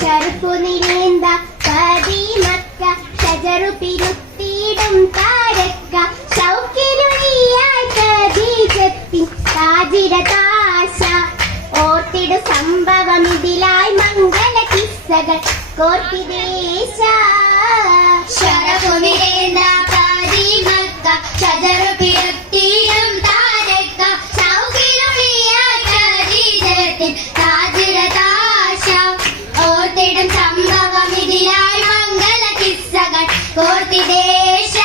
ചെറുപ്പു നിലേന്ത പതിമക്ക ഷജറുപിരുത്തിയിടും താരക്ക ഷൗക്കിലുളിയായി ഖദീജത്തിൻ താജിരതാശ ഓർത്തിടു സംഭവം ഇതിലായി മംഗള കിസ്സകൾ കോർത്തിദേശ ചെറുപ്പു നിലേന്ത പതിമക്ക ഷജറുപിരുത്തിയിടും താരക്ക ഷൗക്കിലുളിയായി ഖദീജത്തിൻ താജിരതാശ ഓർത്തിടും സംഭവം ഇതിലായി മംഗള കിസ്സകൾ കോർത്തിദേശ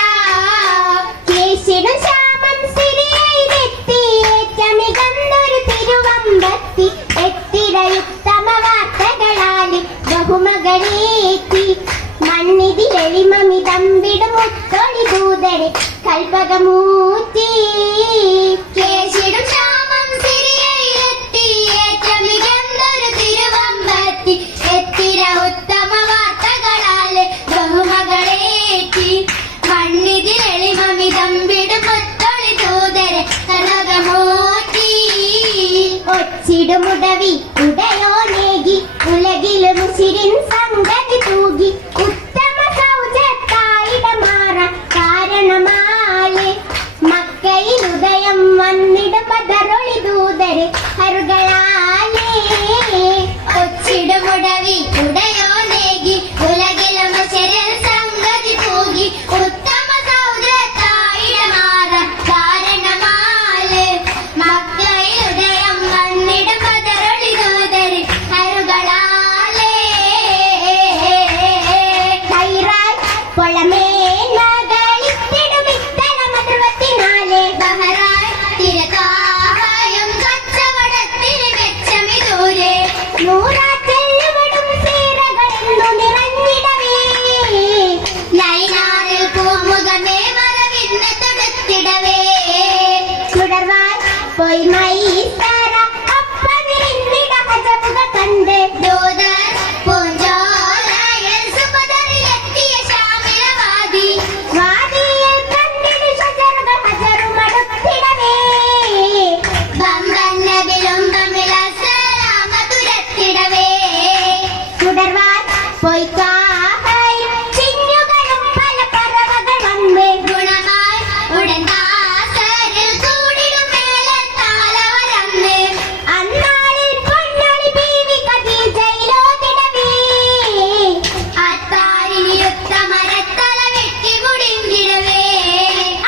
കേശിടും ശ്യാമം സിരിയയിലെത്തി ഏറ്റമികന്നൊരു തിരുവമ്പത്തി എത്തിരയുത്തമ വാർത്തകളാലും ബഹുമകളേറ്റി മണ്ണിതിലെളിമമിതം വിടും മുത്തൊളി ദൂതരെ കൽപകമൂറ്റി കേശിടും ശ്യാമം സിരിയയിലെത്തി ഏറ്റമികന്നൊരു തിരുവമ്പത്തി എത്തിര ഉത്തമ വാർത്തകളാല് ബഹുമകളേറ്റി മണ്ണിതിലെളിമമിതം വിടും മുത്തൊളി ദൂതരെ കനകമൂറ്റി ഒച്ചിടുമുടവി ഉടയോ നേകി ഉലകില് മുശിരിൻ സംഗതി തൂകി ഉത്തമ സൗജത്തായിടമാറ കാരണമാലേ മക്കയിൽ ഉദയം വന്നിടും ബദറൊളി ദൂതരെ ഹറുകളാലേ ഒച്ചിടുമുടവി ഉടയോ നേകി ഉലകിലും ശരീര സംഗതി തൂകി ഉത്തമ സൗജത്തായിടമാറ കാരണമാല് മക്കയിൽ ഉദയം വന്നിടും ബദറൊളി ദൂതര് ഹരുകളാലേ കൈറാൽ പൊളമേലകളിത്തിടും ഇത്തല മധുവത്തിനാലേ ബഹറാൻ തിരക്കാഹായും കച്ചവടത്തിന് വെച്ചമിതൂരെ നൂറാറ്റെല്ലുവിടും സീറകളെന്നു നിറഞ്ഞിടവേ ലൈനാറിൽ പൂമുഖമേ മറവിന്ന് തൊടുത്തിടവേ തുടർവാൻ പോയി മൈസറ അപ്പനിരിന്നിട ഹജബുകൾ കണ്ട് ദൂതർ പൂഞ്ചോലയിൽ സുബദറിലെത്തിയ ശാമിലവാദി വാദിയിൽ കണ്ടിടു ഷജറുകൾ ഹജറുമടുത്തിടവേ ബമ്പൻ നബിലും ബമ്മില സലാമ തുരത്തിടവേ തുടർവാൻ പോയി കാഹയും ചിന്നുകളും പല പറവകൾ വന്ന് ഗുണമായി ഉടൻ കാസരിൽ കൂടിടും മേലെ താലവരന്ന് അന്നാളിൽ പൊന്നൊളി ബീവി ഖദീജയിലോതിടവേ അത്താരിനിരുത്ത മരത്തല വെട്ടി മുടിഞ്ഞിടവേ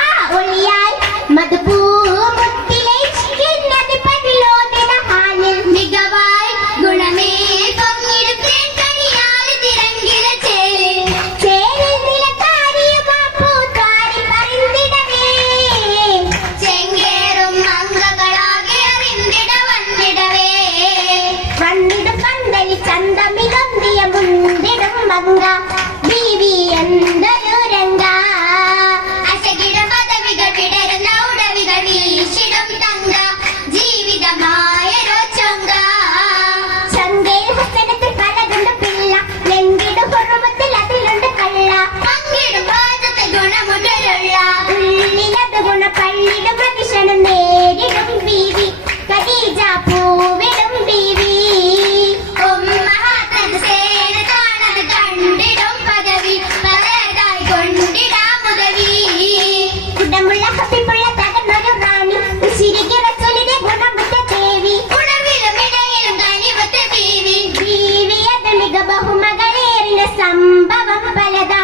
ആ ഒളിയാൽ മധുപൂമുത്തിലെ ഇഷ്കിന്നതിപതിലോതിട ഹാലിൽ മികവായി ഗുണമേ പൊങ്ങിടും തേൻകണിയാല് തിരങ്കില ചേല് ചേരിൽ നിലത്താരിയും ആ പൂത്താരി പറിന്തിടവേ ചെങ്കേറും മംഗകളാകെ അറിന്തിട വന്നിടവേ വന്നിടും പന്തലി ചന്തമിലൊന്തിയ മുന്തിടും മങ്ക ബീവി എന്തൊരു രംഗ അശകിട പദവികൾ വിടരുന്ന ഉടവികൾ വീശിടും തങ്ക ജീവിതമായ രോച്ചൊങ്ക ചങ്കയിൽ ഹസനത്തിൽ പലതുണ്ട് പിള്ള ലെങ്കിടു ഹുറുമത്തിൽ അതിലുണ്ട് കള്ള പങ്കിടും പാദത്തെ ഗുണമുടലുള്ള ഉള്ളിലത് ഗുണ പള്ളിടും പ്രവിശനം നേരിടും ബീവി ഖദീജ പൂവിടും ബീവി ഉമ്മഹാത്തത് സേന കാണത് കണ്ടിടും പദവി പലതായി കൊണ്ടിടാമുദവി കുടമുള്ള ഹബിബുള്ള തകർന്നൊരു റാണി ഉശിരികെ റസൂലിനെ ഗുണമുറ്റ ദേവി ഉണവിലും ഇടയിലും കനിവത്തെ ബീവി ബീവി അത് മിക ബഹുമകളേറിന സംഭവം പലതാ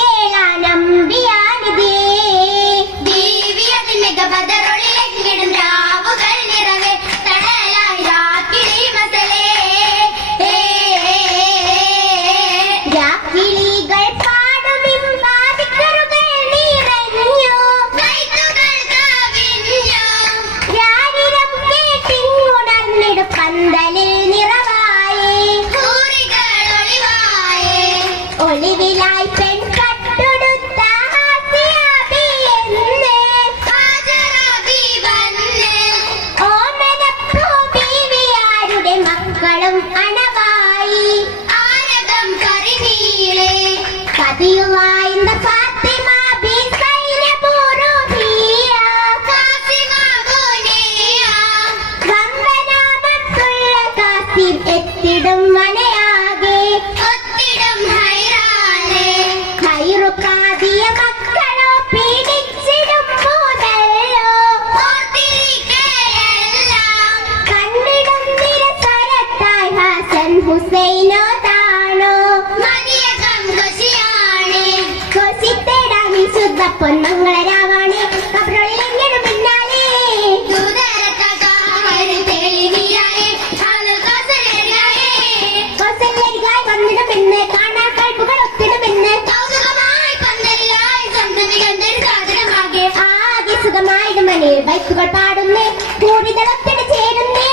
കേളാനമ്പിയാനിതേ ബീവി അത് മികബദറൊളിലെങ്കിലും രാവുകൾ നിറവേ തണലായി രാക്കിളി മസലേ രാക്കിളികൾ പാടും ഇമ്പാദിക്കറുകൾ നിറഞ്ഞു കൈത്തുകൾ കവിഞ്ഞു രാരിരം കേട്ടിങ്ങുണർന്നിടു പന്തലിൽ നിറവായേ കൂറികൾ ഒളിവായേ ഒളിവിലായി പെൺ കട്ടുടുത്ത ഹാസിയാബി എന്ന് ഹാജറാബി വന്ന് ഓമനപ്പൂ ബീവിയാരുടെ മക്കളും അണവായി ആരകം കരിനീളേ കതിയുവായുന്ന ഫാത്തിമ ബി സൈനബു റൂഹിയ കാസിമ ഗുനിയ വന്ദനാമത്തുള്ള കാസിം എത്തിടും മനയാകെ ഹുസൈനോ താണോ മതിയകം ഖുശിയാണ് കൊസിത്തേടാ വിശുദ്ധ പൊന്മംഗളരാവാണ് കബറുള്ളിലെങ്കിലും പിന്നാലെ കൊസല്ലരികായി വന്നിടുമെന്ന് കാണാൻ കഴിവുകൾ ഒത്തിടുമെന്ന് ആകെ സുഖമായിടുമനെ ബൈക്കുകൾ പാടുന്നേ കൂടിതളത്തിട്ട് ചേരുന്നേ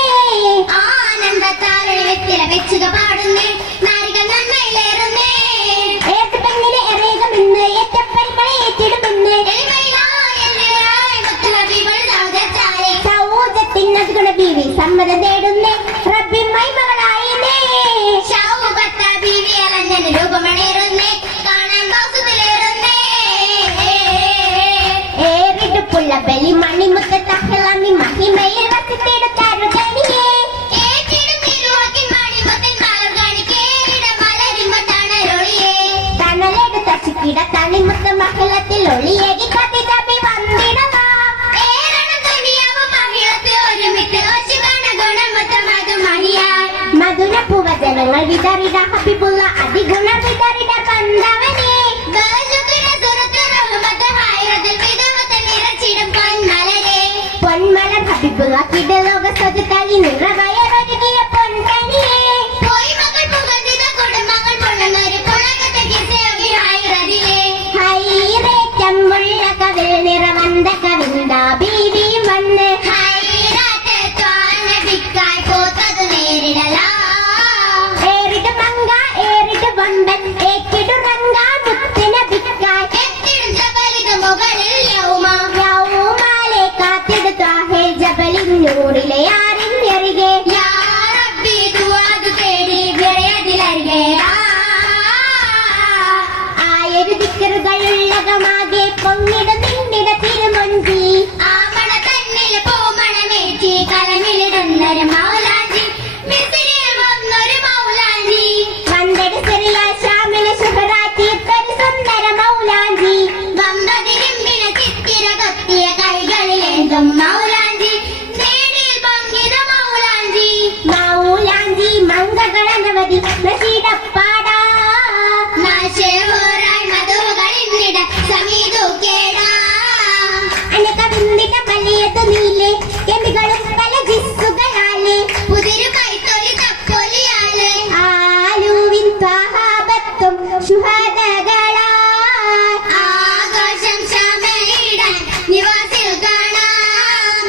ഏറ്റുപെണ്ണിനെ എറിയുമെന്ന് ഏറ്റപ്പരികളെ ഏറ്റിടുമെന്ന് സൗജത്തിനത് ഗുണ ബീവി സമ്മതം തേടുന്നേ റബ്ബി മൈമകളായിനേ ഏറിടുപ്പുള്ള ബലി മണിമുത്ത തഹ്ലാമി മഹിമയിൽ വസിത്തെടുത്താരുടനിയേ തണലെടുത്ത ചിക്കിട തണിമുത്ത മഹിളത്തിൽ ഒളിയേകി കത്തി തപ്പി വന്നിടവാ മധുര പൂവജനങ്ങൾ വിതറിട ഹബീബുള്ള അതിഗുണ വിതറിട ബന്ധവനെ പൊന്മലർ ഹബീബുള്ള കിടലോക സ്വജത്താലി നിറവയറൊരുകിയ പൊൻകണിയേ ഹൈറേറ്റമുള്ള കവിൾ നിറവന്ത കവിന്ദ ബീവിയും വന്ന് ഏറിട് മങ്ക ഏറിട് വമ്പൻ ഏറ്റിടുറങ്ക മുത്തിന ബിക്കായ് യൗമാലെ കാത്തിടുത്താഹേ ജബലിൻ നൂറിലെ ആരിഞ്ഞറികെ ആയൊരു ദിക്കറുകളുള്ളകമാകെ പൊങ്ങിട നിന്നിട തിരുമൊഞ്ചി വന്തടി ചെറിയ ശ്യാമിന് ശുഭരാറ്റി പെരു സുന്ദര മൗലാഞ്ചി മൗലാഞ്ചി മംഗകളനവധി നശീടപ്പാടാ അനക വിന്ദിട വലിയത് നീലേ കെമികളും പല ജിസ്സുകളാലേ ആലുവിൻ ത്വാഹാബത്തും ശുഹദകളാ ആകാശം ശമയിടാൻ നിവാസിൽ കാണാം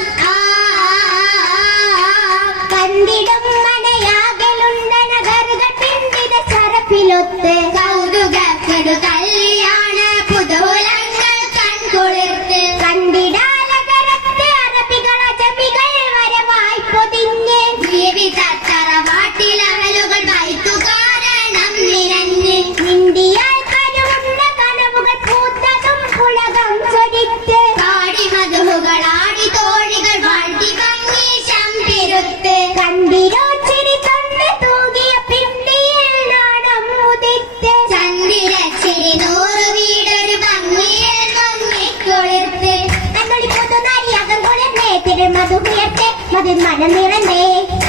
കണ്ടിടും മനയാകലുണ്ട നഗറുകൾ പിന്തിത സരഫിലൊത്ത് കൗതുകപ്പെടു കല്യാണ് പുതുലങ്ങൾ കൺകുളിർത്ത് കണ്ടിടാലകരത്ത് അറബികൾ അജമികൾ വരവായി പൊതിഞ്ഞ് വിവിധ തറവാട്ടിലകലുകൾ വൈത്തു കാരണം നിരഞ്ഞ് നിന്ദിയാൽ കരുവുന്ന കനവുകൾ പൂത്തതും പുളകം ചൊരിത്ത് കാടി മധുകളാടി തോഴികൾ വാഴ്ത്തി ഭംഗി ശംപിരുത്ത് കണ്ടിരോ ചിരി തൊണ്ട് തൂകിയ പിണ്ടിയിൽ നാണം മുതിത്ത് ചന്ദിരച്ചിരി നൂറ് വീടൊരു ഭംഗിയിൽ മങ്ങിക്കുളിർത്ത് അന്നൊളി പുതുനാരി അകം കുളിർന്നേ തിരുമധുയർത്തെ മതിൽ മനം നിറഞ്ഞേ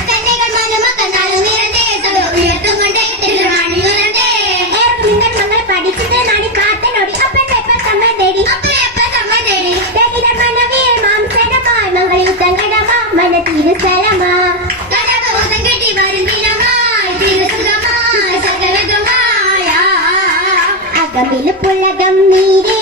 കന്യകൾ മനുമക്കൾ നാലു നിറഞ്ഞേ സഭ ഉയർത്തുകൊണ്ടേ തിരുമണിയുറഞ്ഞേ നിങ്ങൾ മങ്ങൾ പഠിച്ചത് നാടി കാത്തനോടി അപ്പൻ വെപ്പ സമ്മ തേടി തേടിത മനവിൽ മാംസനമായി മങ്ങൾ യുദ്ധം കടമാ മന തിരുസലമാ കടബോധം കെട്ടി വരും ദിനമായി തിരുസുഖമായി സകലതുമായ അകമില് പുളകം നീരേ